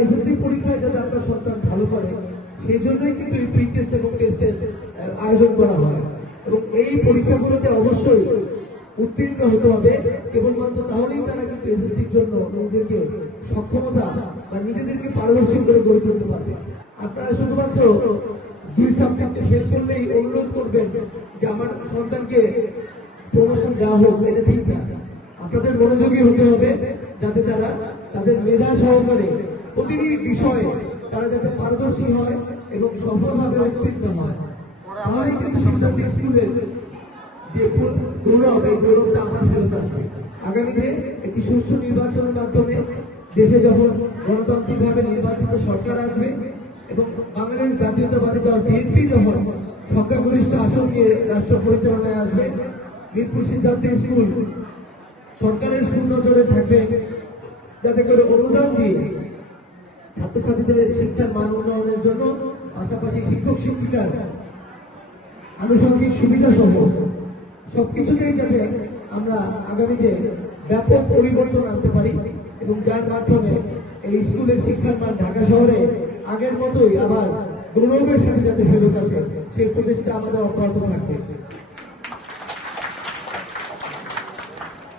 SSC পরীক্ষায় যাতে আপনার সন্তান ভালো করে সেই জন্যই কিন্তু এই প্রি টেস্ট এবং টেস্টের আয়োজন করা হয় এবং এই পরীক্ষাগুলোতে অবশ্যই উত্তীর্ণ হতে হবে। কেবলমাত্র তাহলেই তারা কিন্তু এসএসসির জন্য নিজেদেরকে সক্ষমতা বা নিজেদেরকে পারদর্শী করে গড়ে তুলতে পারবে। আপনারা শুধুমাত্র 2 সাবজেক্টে ফেল করলেই অনুরোধ করবেন যে আমার সন্তানকে প্রমোশন দেওয়া হোক, এটা ঠিক না। আপনাদের মনোযোগী হতে হবে যাতে তারা তাদের মেধা সহকারে প্রতিটি বিষয়ে তারা যাতে পারদর্শী হয় এবং সফলভাবে উত্তীর্ণ হয়। তাহলেই কিন্তু শিক্ষার্থী স্কুলের যে গৌরব, এই গৌরবটা আমার ফেরত আসবে। আগামীতে একটি সুষ্ঠু নির্বাচনের মাধ্যমে দেশে যখন গণতান্ত্রিকভাবে নির্বাচিত সরকার আসবে এবং বাংলাদেশ জাতীয়তাবাদী দল বিএনপি যখন সংখ্যাগরিষ্ঠ আসন নিয়ে রাষ্ট্র পরিচালনায় আসবে, মিরপুর সিদ্ধান্ত স্কুল সরকারের সুনজরে থাকবে যাতে করে অনুদান দিয়ে ছাত্রছাত্রীদের শিক্ষার মান উন্নয়নের জন্য পাশাপাশি শিক্ষক শিক্ষিকার আনুষঙ্গিক সুবিধা সহ সবকিছুতেই যাতে আমরা আগামীতে ব্যাপক পরিবর্তন আনতে পারি এবং যার মাধ্যমে এই স্কুলের শিক্ষার মান ঢাকা শহরে আগের মতোই আবার গৌরবের সাথে যাতে ফেরত আসে সেই প্রচেষ্টা আমাদের অব্যাহত থাকবে।